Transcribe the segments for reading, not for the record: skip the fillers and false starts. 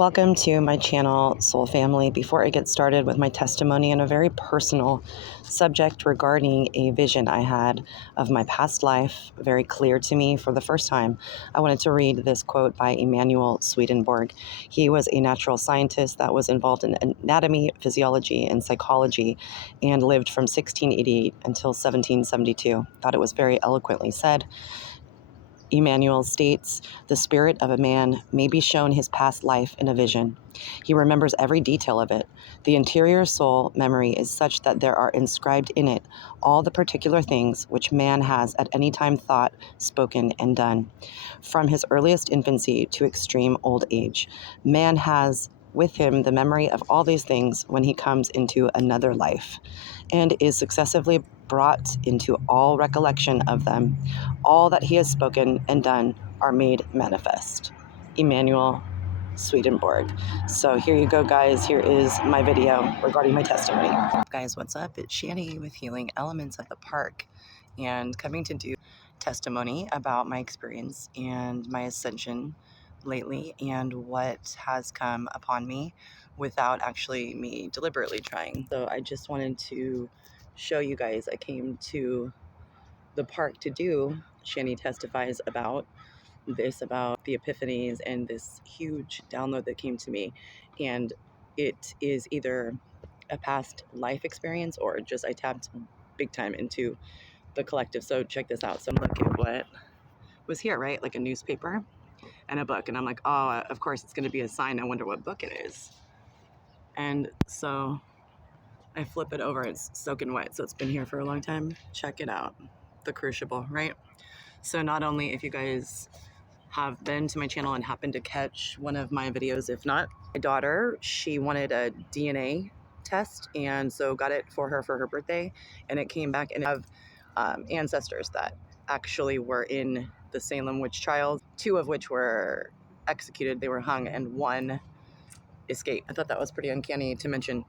Welcome to my channel, Soul Family. Before I get started with my testimony and a very personal subject regarding a vision I had of my past life, very clear to me for the first time, I wanted to read this quote by Emanuel Swedenborg. He was a natural scientist that was involved in anatomy, physiology, and psychology, and lived from 1688 until 1772. Thought it was very eloquently said. Emmanuel states, "The spirit of a man may be shown his past life in a vision. He remembers every detail of it. The interior soul memory is such that there are inscribed in it all the particular things which man has at any time thought, spoken, and done. From his earliest infancy to extreme old age, man has with him the memory of all these things when he comes into another life, and is successively brought into all recollection of them. All that he has spoken and done are made manifest." Emanuel Swedenborg. So here you go, guys. Here is my video regarding my testimony. Guys, what's up? It's Shanny with Healing Elements at the Park, and coming to do testimony about my experience and my ascension lately and what has come upon me without actually me deliberately trying. So I just wanted to show you guys. I came to the park to do Shanny Testifies about this, about the epiphanies and this huge download that came to me. And it is either a past life experience or just I tapped big time into the collective. So check this out. So look at what was here, right? Like a newspaper and a book. And I'm like, oh, of course it's going to be a sign. I wonder what book it is. And so I flip it over. It's soaking wet. So it's been here for a long time. Check it out. The Crucible, right? So not only if you guys have been to my channel and happened to catch one of my videos, if not, my daughter, she wanted a DNA test, and so got it for her birthday, and it came back and have ancestors that actually were in the Salem witch trials, 2 of which were executed, they were hung, and 1 escaped. I thought that was pretty uncanny to mention.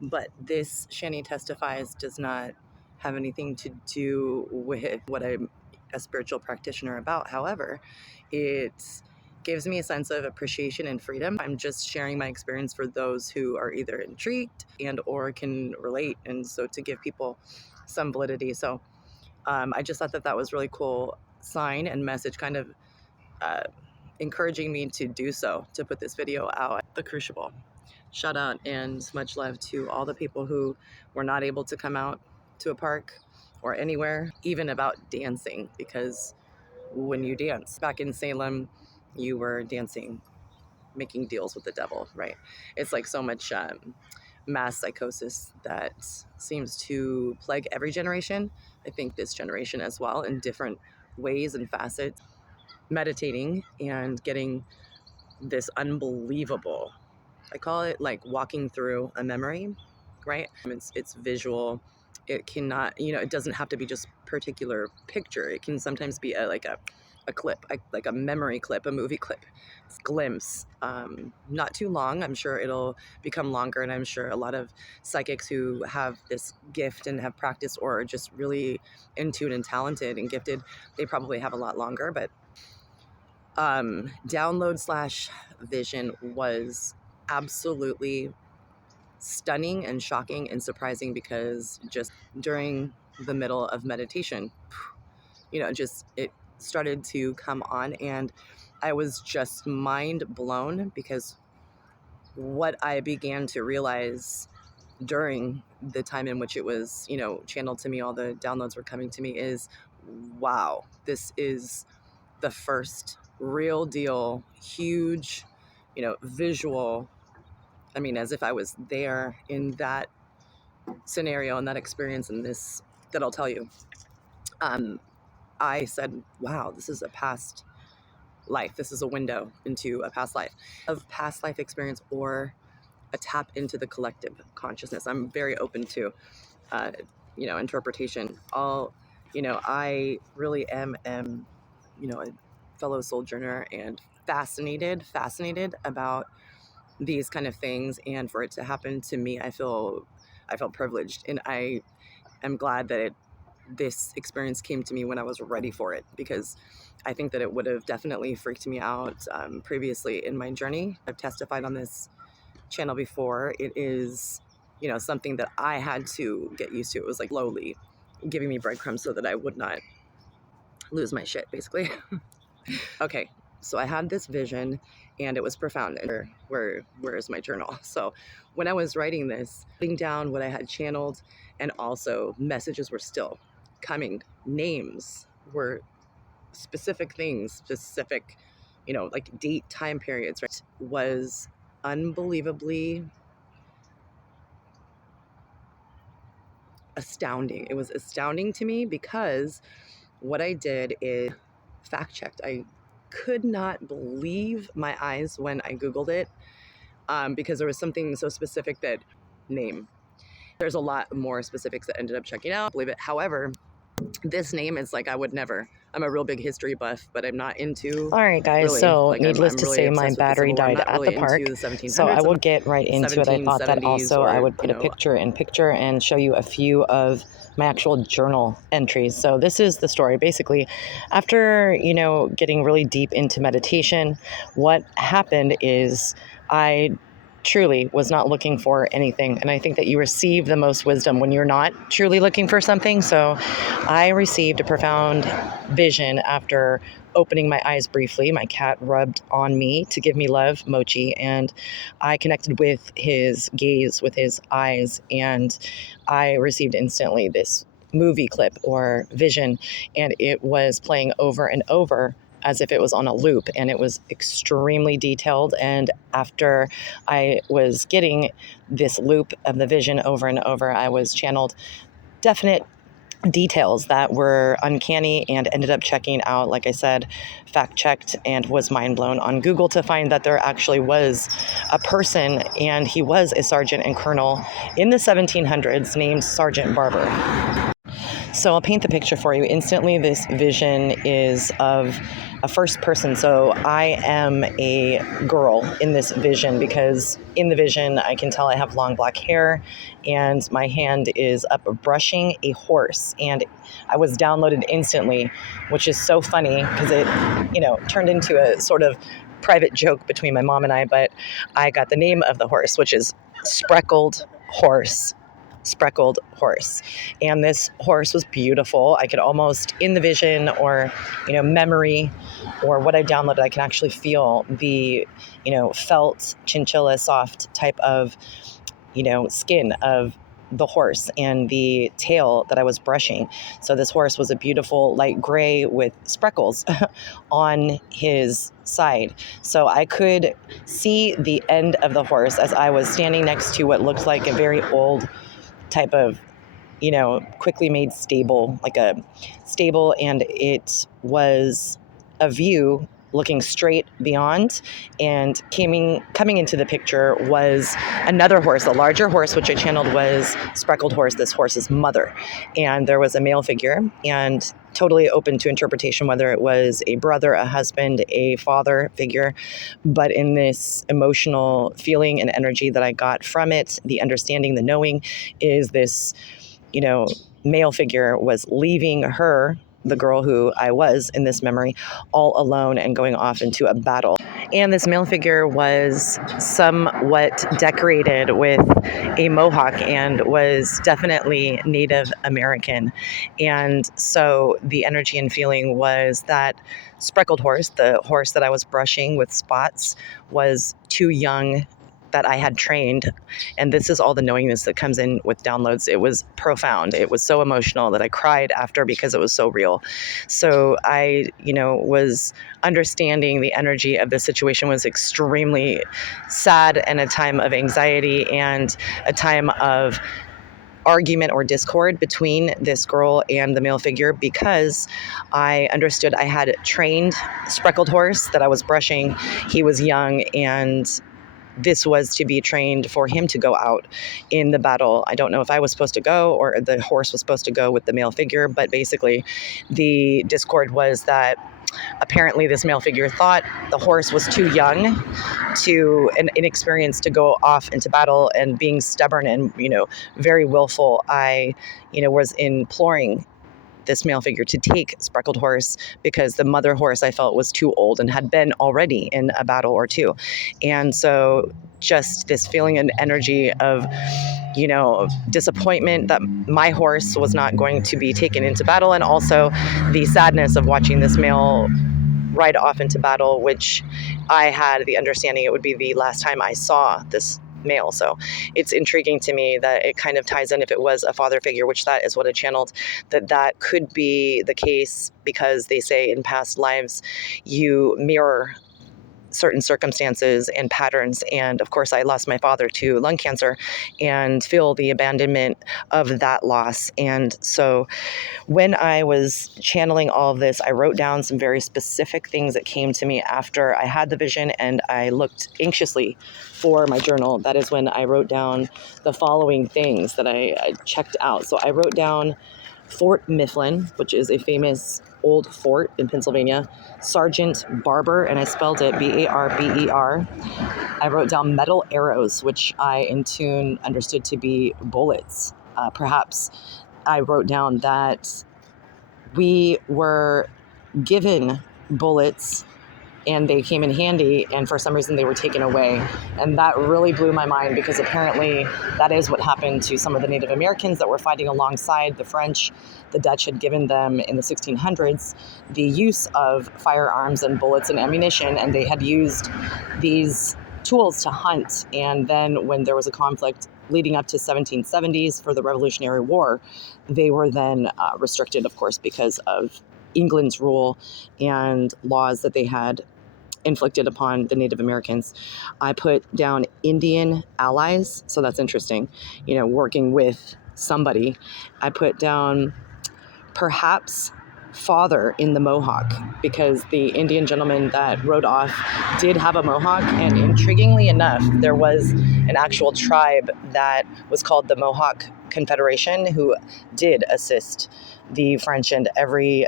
But this Shanny Testifies does not have anything to do with what I'm a spiritual practitioner about. However, it gives me a sense of appreciation and freedom. I'm just sharing my experience for those who are either intrigued and or can relate, and so to give people some validity. So I just thought that that was really cool sign and message, kind of encouraging me to do so, to put this video out. The Crucible. Shout out and much love to all the people who were not able to come out to a park or anywhere, even about dancing, because when you dance back in Salem, you were dancing, making deals with the devil, right? It's like so much mass psychosis that seems to plague every generation. I think this generation as well, in different ways and facets. Meditating and getting this unbelievable, I call it like walking through a memory, right? It's visual. It cannot, it doesn't have to be just particular picture. It can sometimes be like a clip, like a memory clip, a movie clip. It's glimpse. Not too long. I'm sure it'll become longer, and I'm sure a lot of psychics who have this gift and have practiced or are just really in tune and talented and gifted, they probably have a lot longer. But download / vision was absolutely stunning and shocking and surprising, because just during the middle of meditation, just it started to come on, and I was just mind blown, because what I began to realize during the time in which it was, channeled to me, all the downloads were coming to me, is, wow, this is the first real deal, huge, visual, as if I was there in that scenario and that experience and this, that I'll tell you. I said, wow, this is a past life. This is a window into a past life, of past life experience, or a tap into the collective consciousness. I'm very open to, interpretation. I really am, a fellow sojourner and fascinated about these kind of things. And for it to happen to me, I felt privileged, and I am glad that it this experience came to me when I was ready for it, because I think that it would have definitely freaked me out previously in my journey. I've testified on this channel before. It is, something that I had to get used to. It was like slowly giving me breadcrumbs so that I would not lose my shit, basically. Okay, so I had this vision and it was profound. And where is my journal? So when I was writing this, putting down what I had channeled, and also messages were still coming. Names were specific things, specific, like date, time periods, right? Was unbelievably astounding. It was astounding to me because what I did is fact checked. I could not believe my eyes when I Googled it, because there was something so specific that name. There's a lot more specifics that ended up checking out. Believe it. However, this name is like I would never. I'm a real big history buff, but I'm not into. All right, guys, really, so like, needless I'm to really say, my obsessed with the battery Civil War. I'm died not at really the park, into the 1700s. so I will get right into it. I thought that also I would put a picture in picture and show you a few of my actual journal entries. So this is the story. Basically, after, getting really deep into meditation, what happened is I truly was not looking for anything. And I think that you receive the most wisdom when you're not truly looking for something. So I received a profound vision after opening my eyes briefly. My cat rubbed on me to give me love, Mochi, and I connected with his gaze, with his eyes, and I received instantly this movie clip or vision, and it was playing over and over as if it was on a loop, and it was extremely detailed. And after I was getting this loop of the vision over and over, I was channeled definite details that were uncanny and ended up checking out, like I said, fact checked, and was mind blown on Google to find that there actually was a person, and he was a sergeant and colonel in the 1700s named Sergeant Barber. So I'll paint the picture for you. Instantly, this vision is of a first person. So I am a girl in this vision, because in the vision, I can tell I have long black hair and my hand is up brushing a horse. And I was downloaded instantly, which is so funny because it, turned into a sort of private joke between my mom and I, but I got the name of the horse, which is Spreckled Horse. Spreckled horse. And this horse was beautiful. I could almost, in the vision or, memory or what I downloaded, I can actually feel the, felt chinchilla soft type of, skin of the horse and the tail that I was brushing. So this horse was a beautiful light gray with speckles on his side. So I could see the end of the horse as I was standing next to what looked like a very old type of, quickly made stable, like a stable, and it was a view looking straight beyond, and coming into the picture was another horse, a larger horse, which I channeled was Spreckled Horse, this horse's mother. And there was a male figure, and totally open to interpretation, whether it was a brother, a husband, a father figure. But in this emotional feeling and energy that I got from it, the understanding, the knowing, is this, male figure was leaving her, the girl who I was in this memory, all alone and going off into a battle. And this male figure was somewhat decorated with a mohawk and was definitely Native American. And so the energy and feeling was that Spreckled Horse, the horse that I was brushing with spots, was too young, that I had trained. And this is all the knowingness that comes in with downloads. It was profound. It was so emotional that I cried after because it was so real. So I, was understanding the energy of the situation was extremely sad, and a time of anxiety and a time of argument or discord between this girl and the male figure, because I understood I had trained Spreckled Horse that I was brushing. He was young, and this was to be trained for him to go out in the battle. I don't know if I was supposed to go or the horse was supposed to go with the male figure, but basically the discord was that apparently this male figure thought the horse was too young and inexperienced to go off into battle, and being stubborn and, very willful, I, was imploring this male figure to take Spreckled Horse because the mother horse I felt was too old and had been already in a battle or two. And so just this feeling and energy of, disappointment that my horse was not going to be taken into battle, and also the sadness of watching this male ride off into battle, which I had the understanding it would be the last time I saw this male. So it's intriguing to me that it kind of ties in, if it was a father figure, which that is what I channeled, that could be the case, because they say in past lives you mirror certain circumstances and patterns. And of course, I lost my father to lung cancer and feel the abandonment of that loss. And so when I was channeling all of this, I wrote down some very specific things that came to me after I had the vision, and I looked anxiously for my journal. That is when I wrote down the following things that I checked out. So I wrote down Fort Mifflin, which is a famous old fort in Pennsylvania, Sergeant Barber, and I spelled it Barber. I wrote down metal arrows, which I in tune understood to be bullets. Perhaps I wrote down that we were given bullets and they came in handy, and for some reason they were taken away. And that really blew my mind, because apparently that is what happened to some of the Native Americans that were fighting alongside the French. The Dutch had given them in the 1600s the use of firearms and bullets and ammunition, and they had used these tools to hunt. And then when there was a conflict leading up to 1770s for the Revolutionary War, they were then restricted, of course, because of England's rule and laws that they had inflicted upon the Native Americans. I put down Indian allies, so that's interesting, working with somebody. I put down perhaps father in the Mohawk, because the Indian gentleman that rode off did have a Mohawk, and intriguingly enough, there was an actual tribe that was called the Mohawk Confederation who did assist the French and every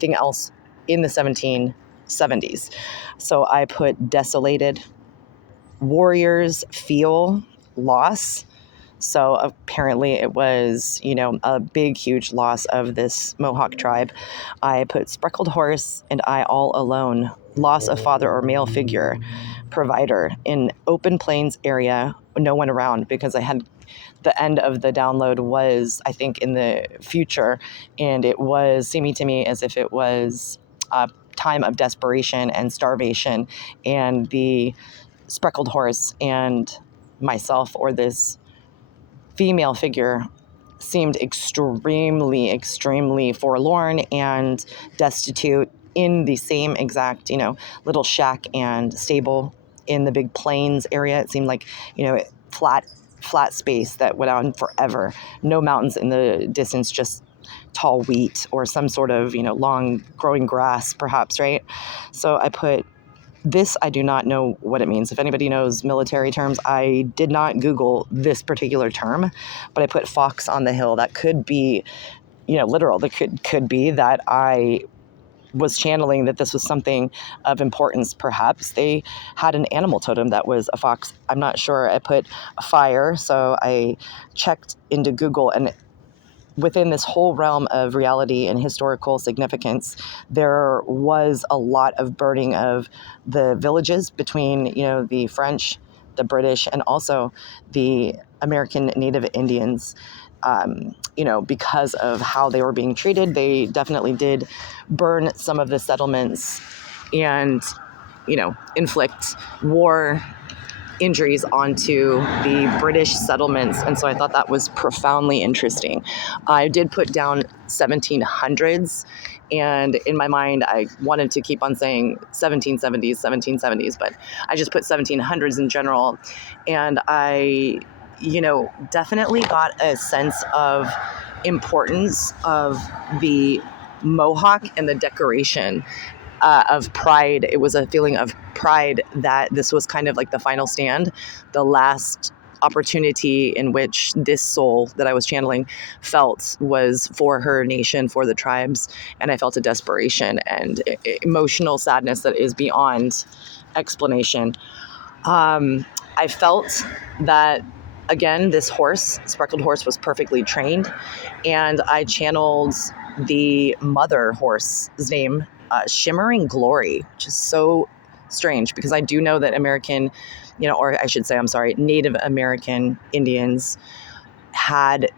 thing else in the 1770s. So I put desolated. Warriors feel loss. So apparently it was, a big, huge loss of this Mohawk tribe. I put Spreckled Horse and I all alone. Loss of father or male figure. Provider in open plains area, no one around, because I had the end of the download was, I think, in the future, and it was seeming to me as if it was a time of desperation and starvation, and the Spreckled Horse and myself, or this female figure, seemed extremely, extremely forlorn and destitute in the same exact, little shack and stable in the big plains area. It seemed like, flat space that went on forever. No mountains in the distance, just tall wheat or some sort of, long growing grass, perhaps, right? So I put this, I do not know what it means. If anybody knows military terms, I did not Google this particular term, but I put fox on the hill. That could be, literal. That could be that I was channeling that this was something of importance. Perhaps they had an animal totem that was a fox. I'm not sure. I put fire, so I checked into Google, and within this whole realm of reality and historical significance, there was a lot of burning of the villages between, the French, the British, and also the American Native Indians. Because of how they were being treated, they definitely did burn some of the settlements and, inflict war injuries onto the British settlements. And so I thought that was profoundly interesting. I did put down 1700s, and in my mind, I wanted to keep on saying 1770s, but I just put 1700s in general. And I, definitely got a sense of importance of the Mohawk and the decoration. Of pride. It was a feeling of pride that this was kind of like the final stand, the last opportunity in which this soul that I was channeling felt was for her nation, for the tribes. And I felt a desperation and emotional sadness that is beyond explanation. I felt that, again, this horse, Spreckled Horse, was perfectly trained, and I channeled the mother horse's name, Shimmering Glory, which is so strange because I do know that American, or I should say, I'm sorry, Native American Indians had,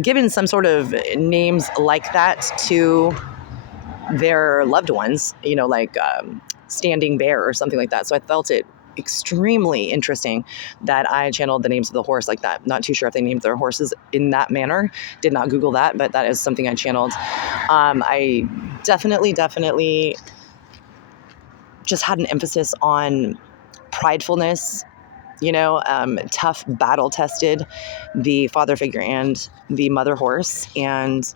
given some sort of names like that to their loved ones, like Standing Bear or something like that. So I felt it extremely interesting that I channeled the names of the horse like that. Not too sure if they named their horses in that manner. Did not Google that, but that is something I channeled. I definitely just had an emphasis on pridefulness, tough, battle tested, the father figure and the mother horse. And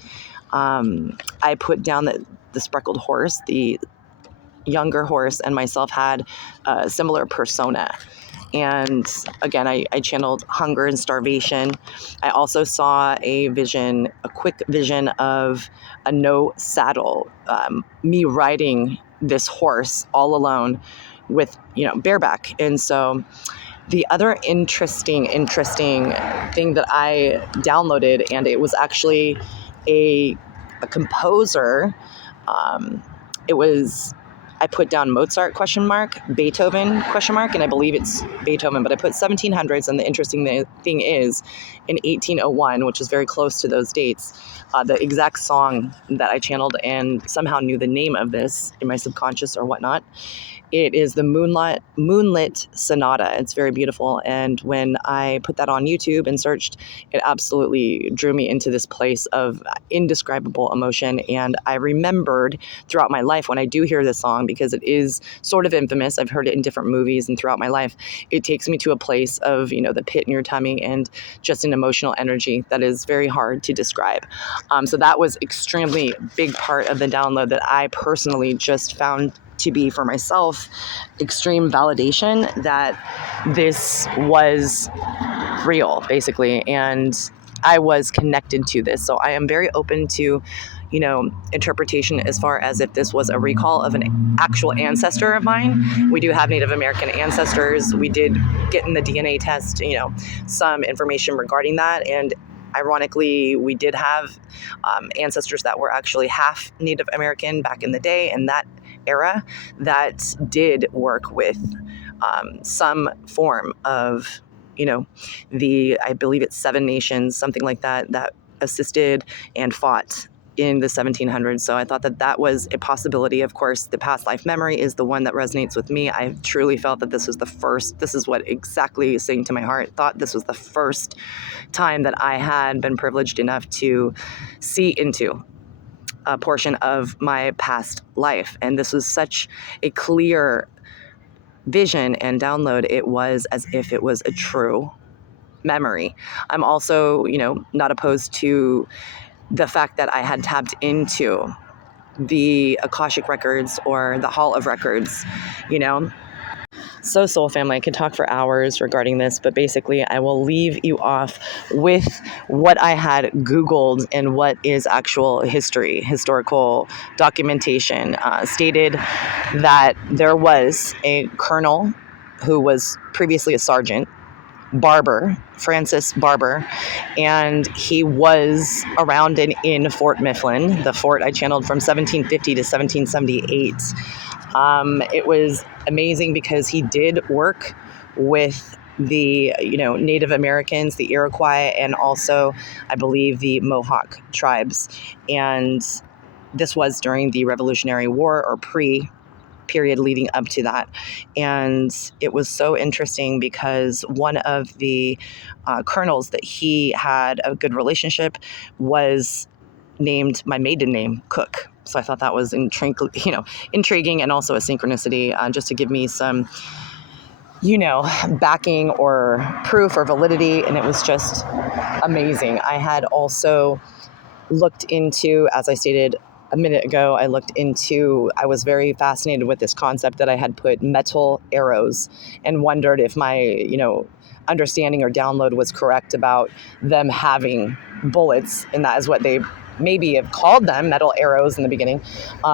I put down that the Spreckled horse, the younger horse, and myself had a similar persona. And again, I channeled hunger and starvation. I also saw a quick vision of a no saddle, me riding this horse all alone with, bareback. And so the other interesting thing that I downloaded, and it was actually a composer. I put down Mozart ? Beethoven ? And I believe it's Beethoven, but I put 1700s. And the interesting thing is, in 1801, which is very close to those dates, the exact song that I channeled and somehow knew the name of this in my subconscious or whatnot. It is the Moonlit Sonata. It's very beautiful. And when I put that on YouTube and searched, it absolutely drew me into this place of indescribable emotion. And I remembered throughout my life when I do hear this song, because it is sort of infamous. I've heard it in different movies and throughout my life. It takes me to a place of, the pit in your tummy and just an emotional energy that is very hard to describe. So that was extremely big part of the download that I personally just found to be for myself extreme validation that this was real, basically, and I was connected to this. So I am very open to, interpretation as far as if this was a recall of an actual ancestor of mine. We do have Native American ancestors. We did get in the DNA test, some information regarding that, and ironically, we did have ancestors that were actually half Native American back in the day, and that era that did work with some form of, I believe it's 7 nations, something like that, that assisted and fought in the 1700s. So I thought that was a possibility. Of course, the past life memory is the one that resonates with me. I truly felt that this is what exactly is saying to my heart. Thought this was the first time that I had been privileged enough to see into a portion of my past life. And this was such a clear vision and download. It was as if it was a true memory. I'm also, not opposed to the fact that I had tapped into the Akashic records or the Hall of Records, So Soul Family, I could talk for hours regarding this, but basically I will leave you off with what I had Googled and what is actual historical documentation. Stated that there was a colonel who was previously a sergeant, Francis Barber, and he was around and in Fort Mifflin, the fort I channeled from 1750 to 1778. It was amazing because he did work with the, Native Americans, the Iroquois, and also, I believe, the Mohawk tribes. And this was during the Revolutionary War or period leading up to that. And it was so interesting because one of the colonels that he had a good relationship was named my maiden name, Cook. So I thought that was intriguing and also a synchronicity, just to give me some, backing or proof or validity. And it was just amazing. I had also looked into, as I stated a minute ago, I was very fascinated with this concept that I had put metal arrows and wondered if my, understanding or download was correct about them having bullets. And that is what they maybe have called them, metal arrows in the beginning.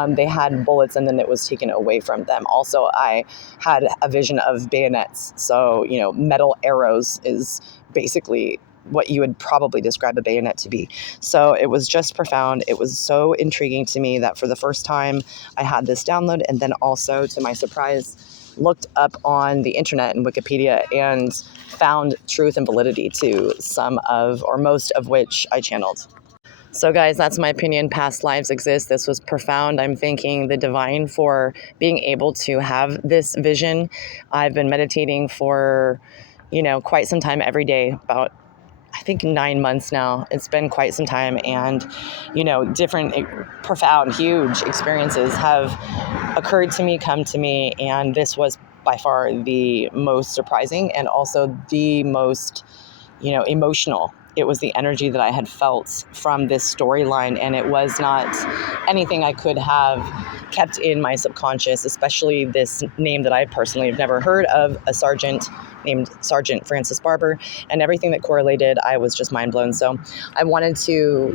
They had bullets and then it was taken away from them. Also, I had a vision of bayonets. So, metal arrows is basically what you would probably describe a bayonet to be. So it was just profound. It was so intriguing to me that for the first time I had this download, and then also, to my surprise, looked up on the internet and Wikipedia and found truth and validity to some of, or most of which I channeled. So guys, that's my opinion. Past lives exist. This was profound. I'm thanking the divine for being able to have this vision. I've been meditating for, quite some time every day, about I think 9 months now. It's been quite some time, and different profound, huge experiences have occurred to me, come to me, and this was by far the most surprising and also the most emotional. It was the energy that I had felt from this storyline, and it was not anything I could have kept in my subconscious, especially this name that I personally have never heard of, a sergeant named Sergeant Francis Barber, and everything that correlated. I was just mind blown. So I wanted to,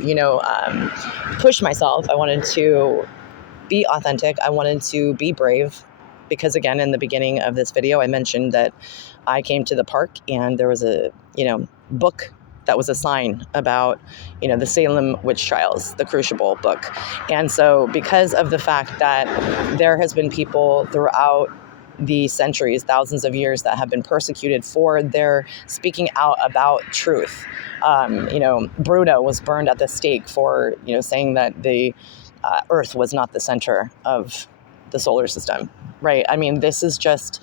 push myself. I wanted to be authentic. I wanted to be brave, because again, in the beginning of this video, I mentioned that I came to the park and there was a, book that was a sign about, the Salem witch trials, the Crucible book. And so because of the fact that there has been people throughout the centuries, thousands of years, that have been persecuted for their speaking out about truth. Bruno was burned at the stake for, saying that the Earth was not the center of the solar system, right? I mean, this is just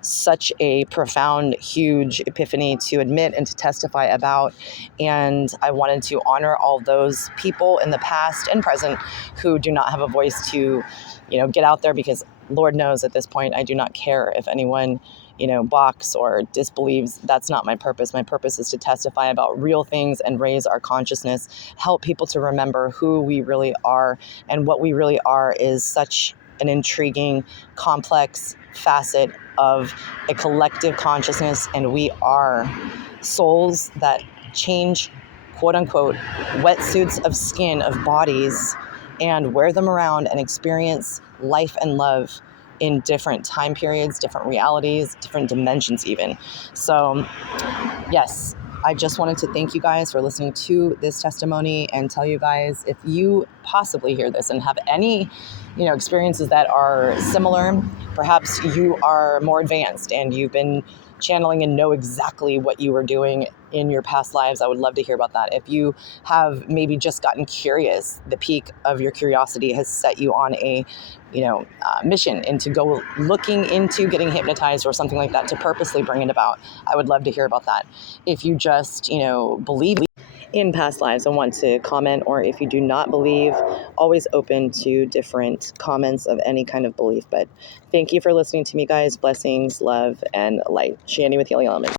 such a profound, huge epiphany to admit and to testify about. And I wanted to honor all those people in the past and present who do not have a voice to, get out there, because Lord knows at this point, I do not care if anyone, balks or disbelieves. That's not my purpose. My purpose is to testify about real things and raise our consciousness, help people to remember who we really are. And what we really are is such an intriguing, complex facet of a collective consciousness, and we are souls that change, quote unquote, wetsuits of skin, of bodies, and wear them around and experience life and love in different time periods, different realities, different dimensions even. So yes, I just wanted to thank you guys for listening to this testimony, and tell you guys, if you possibly hear this and have any, experiences that are similar, perhaps you are more advanced and you've been channeling and know exactly what you were doing in your past lives, I would love to hear about that. If you have maybe just gotten curious, the peak of your curiosity has set you on a, mission into go looking into getting hypnotized or something like that to purposely bring it about, I would love to hear about that. If you just, believe in past lives and want to comment, or if you do not believe, always open to different comments of any kind of belief. But thank you for listening to me, guys. Blessings, love, and light. Shanny with Healing Elements.